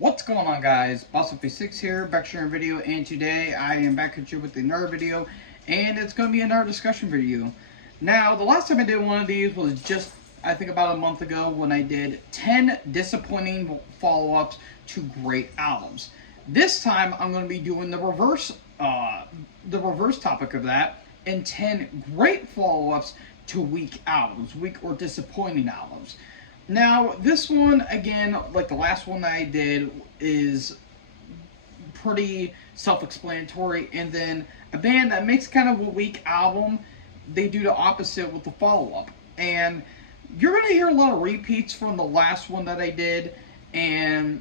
What's going on, guys? Boss56 here, back sharing a video, and today I am back at you with another video, and it's going to be another discussion video. Now, the last time I did one of these was just, I think, about a month ago when I did 10 disappointing follow-ups to great albums. This time, I'm going to be doing the reverse topic of that, and 10 great follow-ups to weak albums, weak or disappointing albums. Now, this one, again, like the last one that I did, is pretty self-explanatory. And then a band that makes kind of a weak album, they do the opposite with the follow-up. And you're going to hear a lot of repeats from the last one that I did. And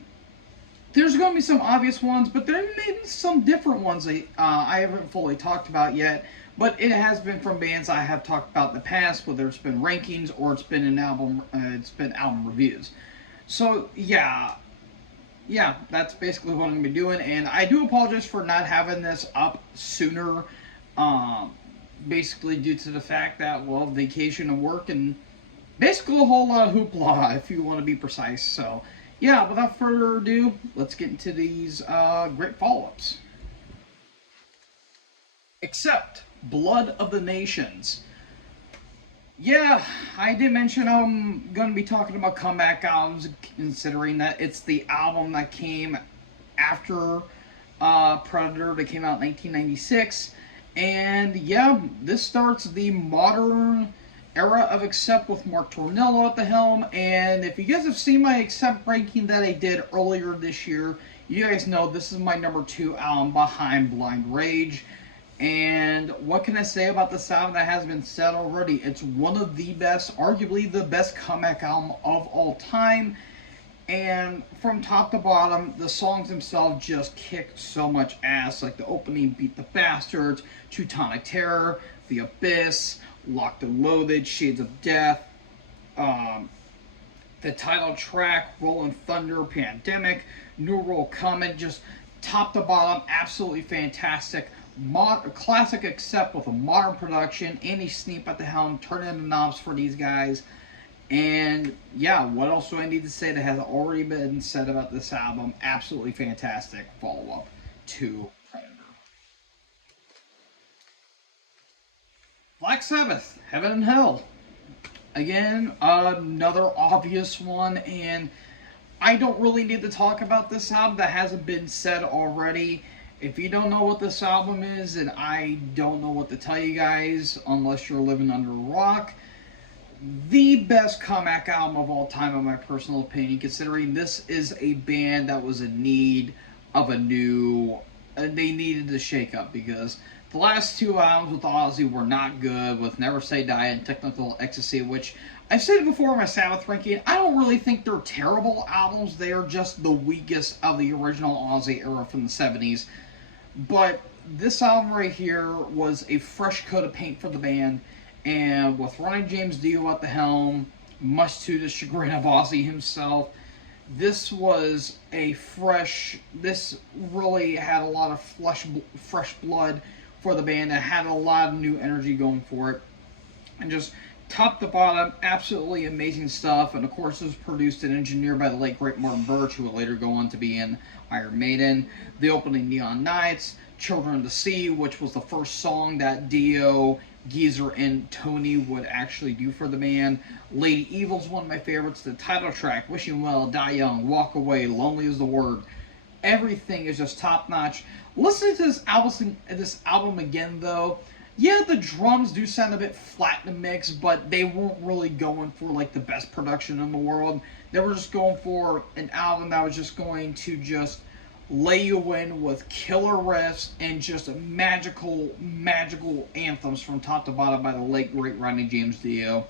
there's going to be some obvious ones, but there may be some different ones that I haven't fully talked about yet. But it has been from bands I have talked about in the past, whether it's been rankings or it's been album reviews. So yeah, that's basically what I'm gonna be doing. And I do apologize for not having this up sooner. Basically due to the fact that, well, vacation and work and basically a whole lot of hoopla, if you want to be precise. So yeah, without further ado, let's get into these great follow-ups. Except Blood of the Nations. Yeah, I did mention I'm going to be talking about comeback albums, considering that it's the album that came after Predator, that came out in 1996. And yeah, this starts the modern era of Accept with Mark Tornillo at the helm. And if you guys have seen my Accept ranking that I did earlier this year, you guys know this is my number 2 album behind Blind Rage. And what can I say about this album that has been said already? It's one of the best, arguably the best comeback album of all time. And from top to bottom, the songs themselves just kick so much ass. Like the opening, Beat the Bastards, Teutonic Terror, The Abyss, Locked and Loaded, Shades of Death, the title track, Rolling Thunder, Pandemic, New World Coming, just top to bottom, absolutely fantastic. Classic Accept with a modern production. Andy Sneap at the helm, turning the knobs for these guys. And yeah, what else do I need to say that has already been said about this album? Absolutely fantastic follow-up to Predator. Black Sabbath, Heaven and Hell. Again, another obvious one, and I don't really need to talk about this album that hasn't been said already. If you don't know what this album is, and I don't know what to tell you guys unless you're living under a rock, the best comeback album of all time in my personal opinion, considering this is a band that was in need of a new, they needed to shake up, because the last 2 albums with Ozzy were not good, with Never Say Die and Technical Ecstasy, which I've said before in my Sabbath ranking, I don't really think they're terrible albums. They are just the weakest of the original Ozzy era from the 70s. But this album right here was a fresh coat of paint for the band, and with Ronnie James Dio at the helm, much to the chagrin of Ozzy himself, this was a this really had a lot of fresh blood for the band. It had a lot of new energy going for it, and just top to bottom, absolutely amazing stuff. And of course, it was produced and engineered by the late great Martin Birch, who would later go on to be in Iron Maiden. The opening, Neon Nights, Children of the Sea, which was the first song that Dio, Geezer, and Tony would actually do for the band. Lady Evil's one of my favorites. The title track, Wishing Well, Die Young, Walk Away, Lonely is the Word. Everything is just top notch. Listening to this album again, though, yeah, the drums do sound a bit flat in the mix, but they weren't really going for like the best production in the world. They were just going for an album that was just going to just lay you in with killer riffs and just magical anthems from top to bottom by the late great Ronnie James Dio.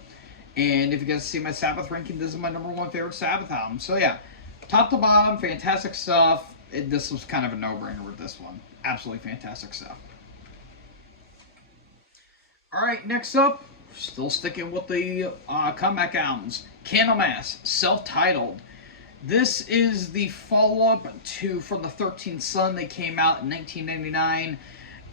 And if you guys see my Sabbath ranking, this is my number 1 favorite Sabbath album. So yeah, top to bottom, fantastic stuff. This was kind of a no-brainer with this one. Absolutely fantastic stuff. Alright, next up, still sticking with the comeback albums. Candlemass, self-titled. This is the follow-up to From the 13th Sun. They came out in 1999.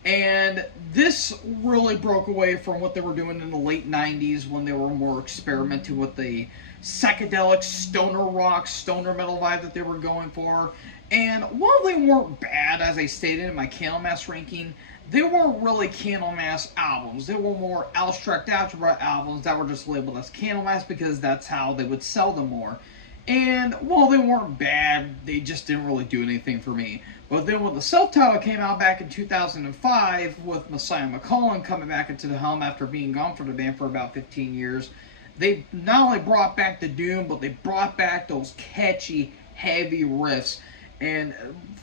And this really broke away from what they were doing in the late 90s, when they were more experimental with the psychedelic stoner rock, stoner metal vibe that they were going for. And while they weren't bad, as I stated in my Candlemass ranking, they weren't really Candlemass albums. They were more Abstract Algebra albums that were just labeled as Candlemass because that's how they would sell them more. And while they weren't bad, they just didn't really do anything for me. But then when the self-title came out back in 2005, with Messiah McCollum coming back into the helm after being gone from the band for about 15 years, they not only brought back the Doom, but they brought back those catchy, heavy riffs. And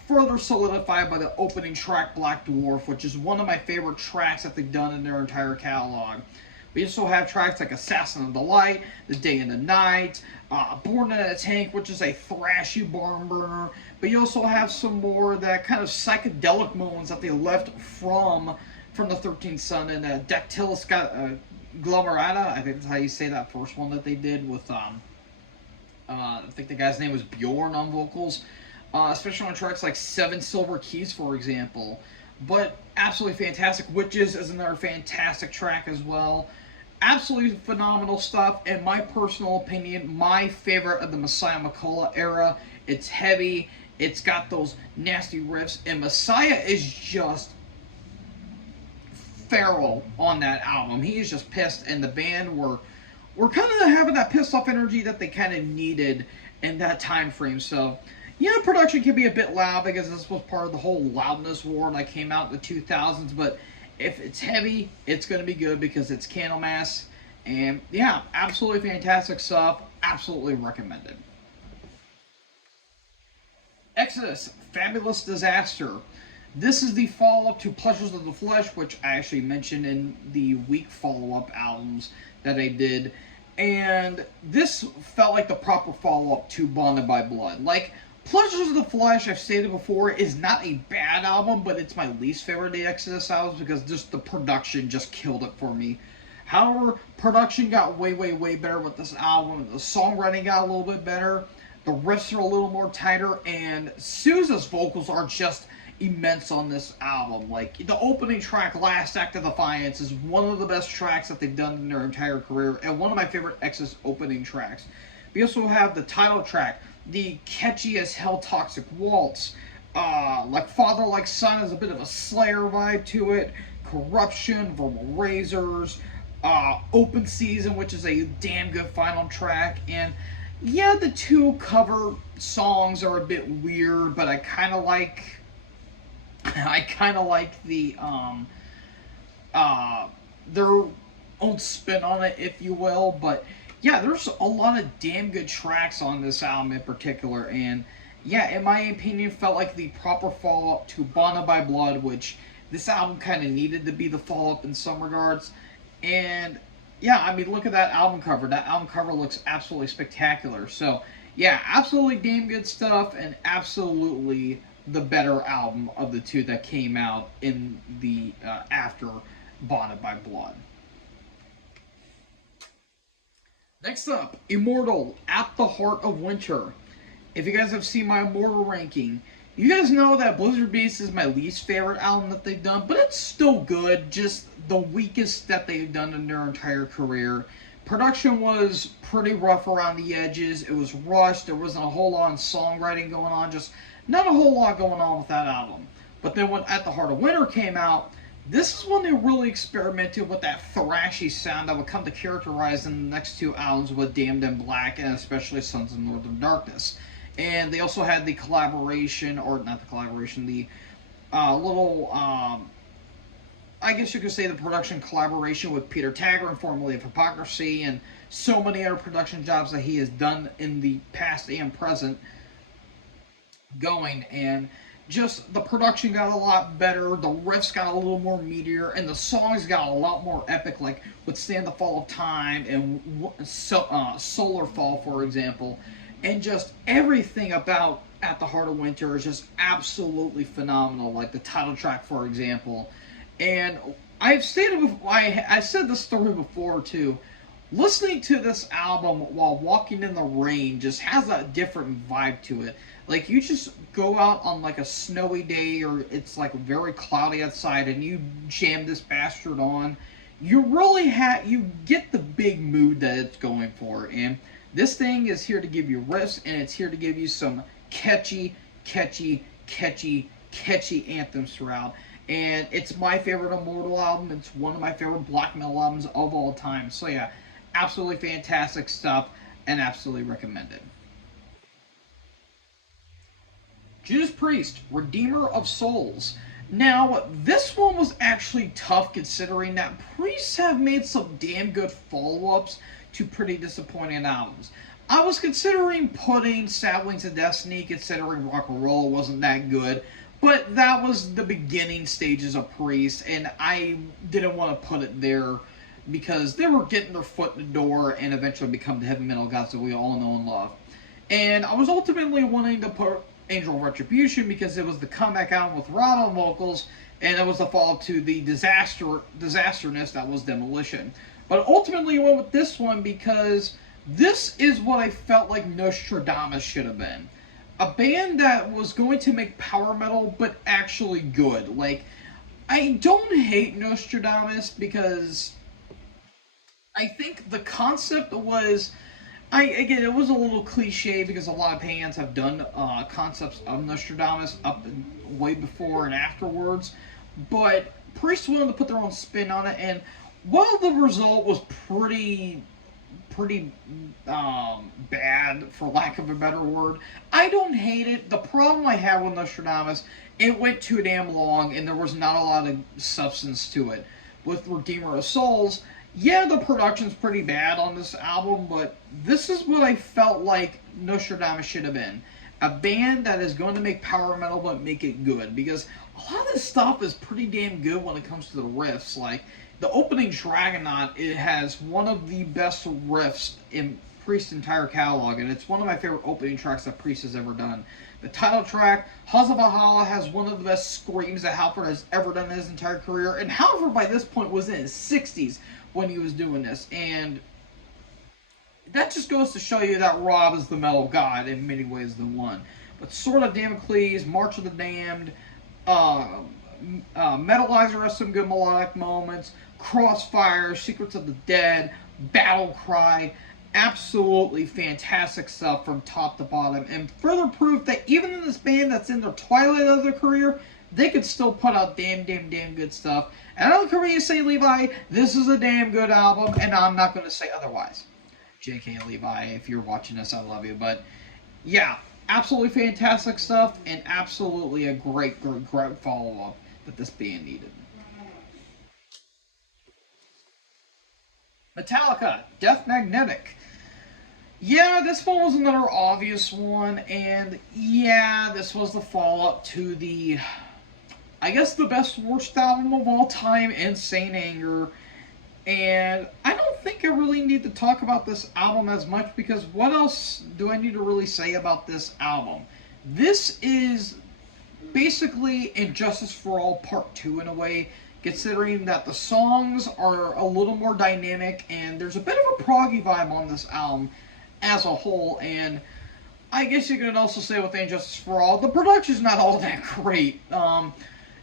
further solidified by the opening track, Black Dwarf, which is one of my favorite tracks that they've done in their entire catalog. We also have tracks like Assassin of the Light, The Day and the Night, Born in a Tank, which is a thrashy barn burner. But you also have some more that kind of psychedelic moments that they left from the 13th Sun and Dactylus Glomerata. I think that's how you say that first one that they did with, I think the guy's name was Bjorn on vocals. Especially on tracks like Seven Silver Keys, for example. But absolutely fantastic. Witches is another fantastic track as well. Absolutely phenomenal stuff. In my personal opinion, my favorite of the Messiah McCullough era. It's heavy. It's got those nasty riffs. And Messiah is just feral on that album. He is just pissed. And the band were kind of having that pissed off energy that they kind of needed in that time frame. So, yeah, production can be a bit loud because this was part of the whole loudness war that came out in the 2000s. But if it's heavy, it's going to be good because it's Candlemass. And yeah, absolutely fantastic stuff. Absolutely recommended. Exodus, Fabulous Disaster. This is the follow-up to Pleasures of the Flesh, which I actually mentioned in the week follow-up albums that I did. And this felt like the proper follow-up to Bonded by Blood. Like, Pleasures of the Flesh, I've stated before, is not a bad album, but it's my least favorite of the Exodus albums because just the production just killed it for me. However, production got way, way, way better with this album. The songwriting got a little bit better. The riffs are a little more tighter, and Sousa's vocals are just immense on this album. Like, the opening track, Last Act of Defiance, is one of the best tracks that they've done in their entire career, and one of my favorite Exodus opening tracks. We also have the title track, the catchy as hell Toxic Waltz. Like Father Like Son has a bit of a Slayer vibe to it. Corruption, Verbal Razors, Open Season, which is a damn good final track. And yeah, the two cover songs are a bit weird, but I kind of like the their own spin on it, if you will. But yeah, there's a lot of damn good tracks on this album in particular, and yeah, in my opinion, felt like the proper follow-up to Bonded by Blood, which this album kind of needed to be the follow-up in some regards. And yeah, I mean, look at that album cover. That album cover looks absolutely spectacular. So yeah, absolutely damn good stuff, and absolutely the better album of the two that came out in the after Bonded by Blood. Next up, Immortal, At the Heart of Winter. If you guys have seen my Immortal ranking, you guys know that Blizzard Beast is my least favorite album that they've done, but it's still good, just the weakest that they've done in their entire career. Production was pretty rough around the edges, it was rushed, there wasn't a whole lot of songwriting going on, just not a whole lot going on with that album. But then when At the Heart of Winter came out, this is when they really experimented with that thrashy sound that would come to characterize in the next two albums with Damned in Black and especially Sons of Northern Darkness. And they also had the collaboration, or not the collaboration, the little, I guess you could say the production collaboration with Peter Taggart, formerly of Hypocrisy, and so many other production jobs that he has done in the past and present going. And just the production got a lot better, the riffs got a little more meatier, and the songs got a lot more epic, like Withstand the Fall of Time and Solar Fall, for example. And just everything about At the Heart of Winter is just absolutely phenomenal, like the title track, for example. And I've stated before, I said this story before too. Listening to this album while walking in the rain just has a different vibe to it. Like, you just go out on like a snowy day or it's like very cloudy outside and you jam this bastard on, you really you get the big mood that it's going for. And This thing is here to give you riffs, and it's here to give you some catchy, catchy, catchy, catchy anthems throughout. And it's my favorite Immortal album. It's one of my favorite black metal albums of all time. So yeah, absolutely fantastic stuff, and absolutely recommended. Judas Priest, Redeemer of Souls. Now, this one was actually tough considering that Priests have made some damn good follow ups to pretty disappointing albums. I was considering putting Sad Wings of Destiny, considering Rock and Roll wasn't that good, but that was the beginning stages of Priest, and I didn't want to put it there because they were getting their foot in the door and eventually become the heavy metal gods that we all know and love. And I was ultimately wanting to put Angel Retribution because it was the comeback album with Rod on vocals, and it was the follow to the disasterness that was Demolition. But ultimately, I went with this one because this is what I felt like Nostradamus should have been. A band that was going to make power metal, but actually good. Like, I don't hate Nostradamus because I think the concept was again, it was a little cliche because a lot of bands have done concepts of Nostradamus up and way before and afterwards, but Priest wanted to put their own spin on it, and while the result was pretty bad, for lack of a better word, I don't hate it. The problem I had with Nostradamus, it went too damn long, and there was not a lot of substance to it. With Redeemer of Souls, yeah, the production's pretty bad on this album, but this is what I felt like Nostradamus should have been. A band that is going to make power metal but make it good. Because a lot of this stuff is pretty damn good when it comes to the riffs. Like, the opening Dragonaut, it has one of the best riffs in Priest's entire catalog, and it's one of my favorite opening tracks that Priest has ever done. The title track, Haza Valhalla, has one of the best screams that Halford has ever done in his entire career, and Halford by this point was in his 60s when he was doing this, and that just goes to show you that Rob is the metal god in many ways the one. But Sword of Damocles, March of the Damned, Metalizer has some good melodic moments, Crossfire, Secrets of the Dead, Battle Cry, absolutely fantastic stuff from top to bottom, and further proof that even in this band that's in the twilight of their career, they could still put out damn good stuff. And I don't care what you say, Levi, this is a damn good album, and I'm not going to say otherwise. JK Levi, if you're watching this, I love you. But yeah, absolutely fantastic stuff, and absolutely a great follow-up that this band needed. Metallica, Death Magnetic. Yeah, this one was another obvious one, and yeah, this was the follow-up to the, I guess, the best worst album of all time, Insane Anger. And I don't think I really need to talk about this album as much because what else do I need to really say about this album? This is basically Injustice for All Part 2 in a way, considering that the songs are a little more dynamic and there's a bit of a proggy vibe on this album as a whole. And I guess you could also say with Injustice for All, the production's not all that great.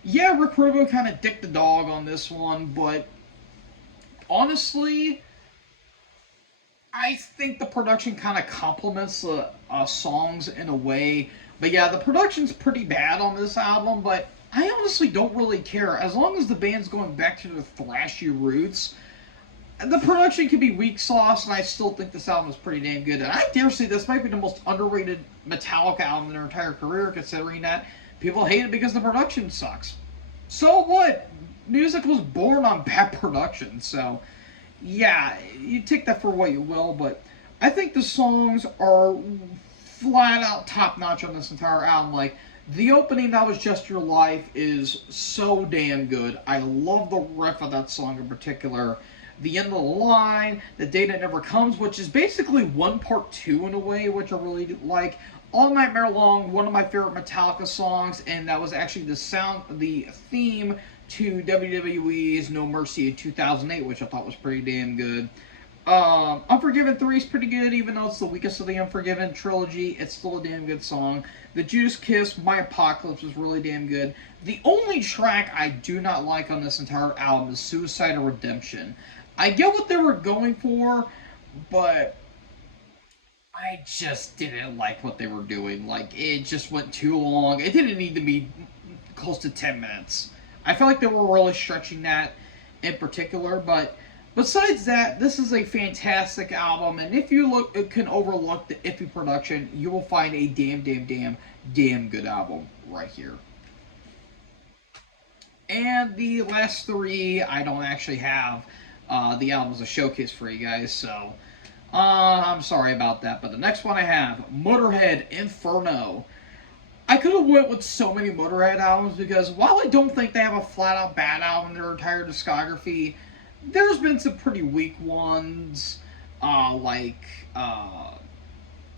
Yeah, Rick Rubin kind of dicked the dog on this one, but honestly, I think the production kind of complements the songs in a way. But yeah, the production's pretty bad on this album, but I honestly don't really care. As long as the band's going back to their thrashy roots, the production can be weak sauce, and I still think this album is pretty damn good. And I dare say this might be the most underrated Metallica album in their entire career, considering that people hate it because the production sucks. So what? Music was born on bad production, so yeah, you take that for what you will, but I think the songs are flat out top notch on this entire album. Like, the opening, That Was Just Your Life, is so damn good. I love the riff of that song in particular. The End of the Line, The Day That Never Comes, which is basically one part two in a way, which I really like. All Nightmare Long, one of my favorite Metallica songs, and that was actually the theme to WWE's No Mercy in 2008, which I thought was pretty damn good. Unforgiven 3 is pretty good, even though it's the weakest of the Unforgiven trilogy. It's still a damn good song. The Judas Kiss, My Apocalypse is really damn good. The only track I do not like on this entire album is Suicidal Redemption. I get what they were going for, but I just didn't like what they were doing. Like, it just went too long. It didn't need to be close to 10 minutes. I felt like they were really stretching that in particular, but besides that, this is a fantastic album, and if you can overlook the iffy production, you will find a damn good album right here. And the last three, I don't actually have the albums to showcase for you guys, so I'm sorry about that. But the next one I have, Motorhead Inferno. I could have went with so many Motorhead albums because while I don't think they have a flat out bad album in their entire discography, there's been some pretty weak ones, uh, like uh,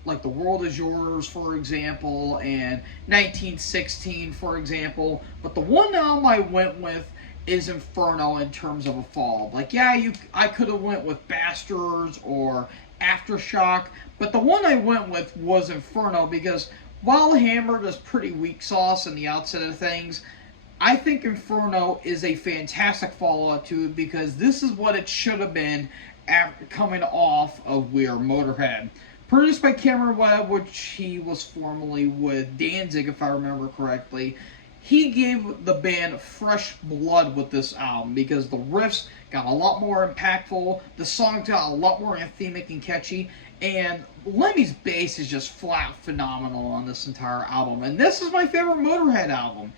like The World Is Yours, for example, and 1916, for example. But the one album I went with is Inferno in terms of a fall. Like, yeah, I could have went with Bastards or Aftershock, but the one I went with was Inferno because while Hammered is pretty weak sauce in the outset of things, I think Inferno is a fantastic follow-up to it because this is what it should have been after coming off of We're Motorhead. Produced by Cameron Webb, which he was formerly with Danzig, if I remember correctly. He gave the band fresh blood with this album because the riffs got a lot more impactful, the songs got a lot more anthemic and catchy, and Lemmy's bass is just flat phenomenal on this entire album. And this is my favorite Motorhead album.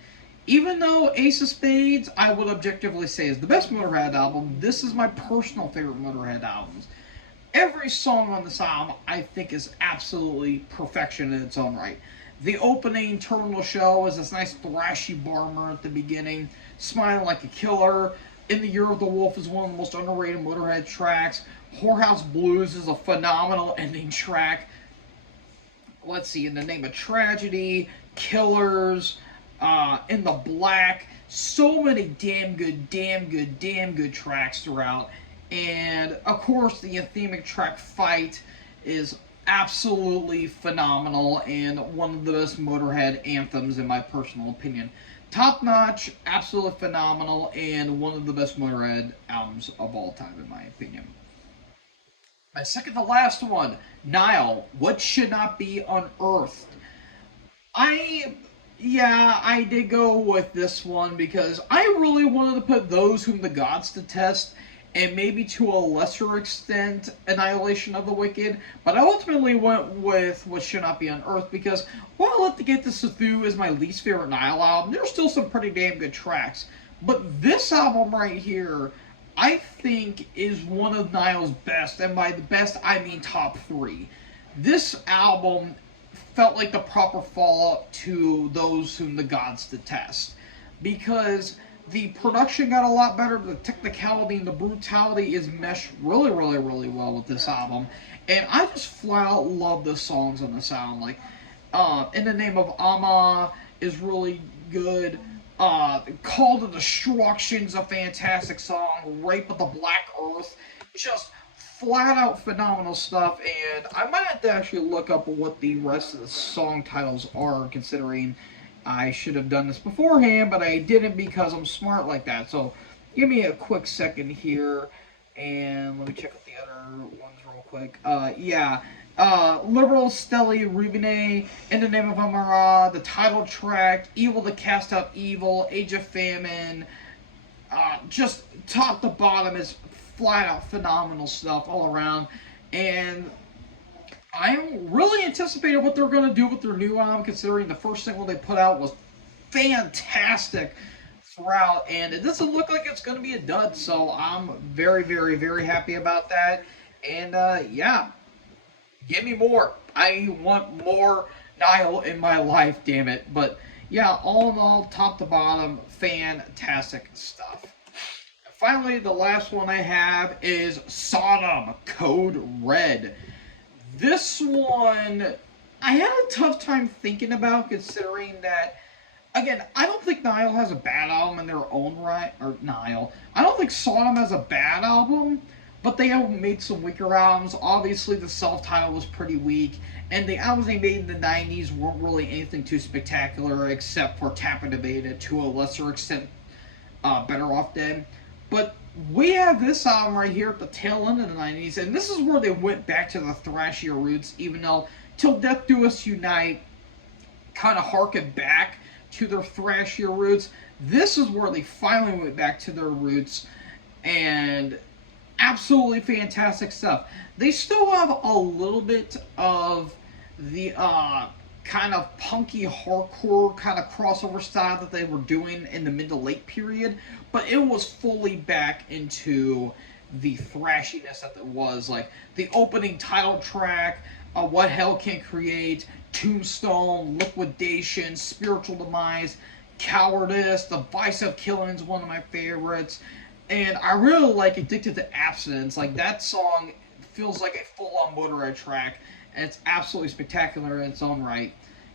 Even though Ace of Spades, I would objectively say is the best Motorhead album, this is my personal favorite Motorhead albums. Every song on this album, I think, is absolutely perfection in its own right. The opening Terminal Show is this nice thrashy barmer at the beginning, Smiling Like a Killer. In the Year of the Wolf is one of the most underrated Motorhead tracks. Whorehouse Blues is a phenomenal ending track. Let's see, In the Name of Tragedy, Killers, In the Black. So many damn good tracks throughout. And of course, the anthemic track Fight is absolutely phenomenal and one of the best Motorhead anthems in my personal opinion. Top notch, absolutely phenomenal, and one of the best Motorhead albums of all time in my opinion. My second to last one, Nile, What Should Not Be Unearthed. I yeah, I did go with this one because I really wanted to put Those Whom the Gods Detest and maybe to a lesser extent Annihilation of the Wicked, but I ultimately went with What Should Not Be Unearthed because while Let the Get This Through is my least favorite Nile album, there's still some pretty damn good tracks. But this album right here, I think, is one of Nile's best, and by the best I mean top three. This album felt like the proper follow-up to Those Whom the Gods Detest because the production got a lot better. The technicality and the brutality is meshed really well with this album. And I just flat out love the songs on this album. Like, In the Name of Amma is really good. Call to Destruction's a fantastic song. Rape of the Black Earth. Just flat out phenomenal stuff. And I might have to actually look up what the rest of the song titles are, considering I should have done this beforehand, but I didn't because I'm smart like that. So give me a quick second here, and let me check out the other ones real quick. Liberal Steli Rubine, In the Name of Amara, the title track, Evil to Cast Out Evil, Age of Famine, just top to bottom is flat out phenomenal stuff all around. And I'm really anticipating what they're going to do with their new album, considering the first single they put out was fantastic throughout, and it doesn't look like it's going to be a dud, so I'm very happy about that. And yeah, give me more. I want more Nile in my life, damn it. But yeah, all in all, top to bottom, fantastic stuff. Finally, the last one I have is Sodom, Code Red. This one, I had a tough time thinking about, considering that, again, I don't think Nile has a bad album in their own right, or Nile. I don't think Sodom has a bad album, but they have made some weaker albums. Obviously, the self-title was pretty weak, and the albums they made in the 90s weren't really anything too spectacular, except for Tappa Beta, to a lesser extent, Better Off Dead. But we have this album right here at the tail end of the 90s, and this is where they went back to the thrashier roots, even though Till Death Do Us Unite kind of harken back to their thrashier roots. This is where they finally went back to their roots, and absolutely fantastic stuff. They still have a little bit of the kind of punky hardcore kind of crossover style that they were doing in the mid to late period, but it was fully back into the thrashiness that it was. Like the opening title track, What Hell Can Create, Tombstone, Liquidation, Spiritual Demise, Cowardice, The Vice of Killing is one of my favorites. And I really like Addicted to Abstinence. Like that song feels like a full-on Motorhead track, and it's absolutely spectacular in its own right.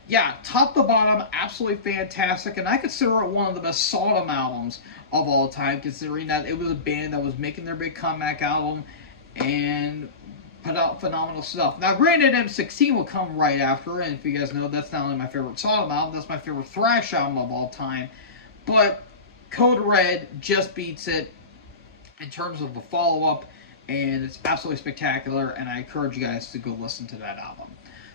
Yeah, top to bottom, absolutely fantastic, and I consider it one of the best Sodom albums of all time, considering that it was a band that was making their big comeback album and put out phenomenal stuff. Now, granted, M16 will come right after, and if you guys know, that's not only my favorite Sodom album, that's my favorite thrash album of all time. But Code Red just beats it in terms of a follow-up, and it's absolutely spectacular, and I encourage you guys to go listen to that album.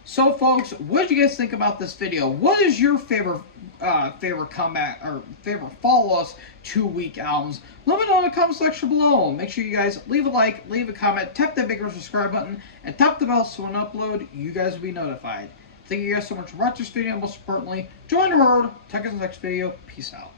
So, folks, what did you guys think about this video? What is your favorite comeback or favorite follow-us 2-week albums? Let me know in the comment section below. Make sure you guys leave a like, leave a comment, tap that bigger subscribe button, and tap the bell so when I upload, you guys will be notified. Thank you guys so much for watching this video, and most importantly, join the herd. Check us in the next video. Peace out.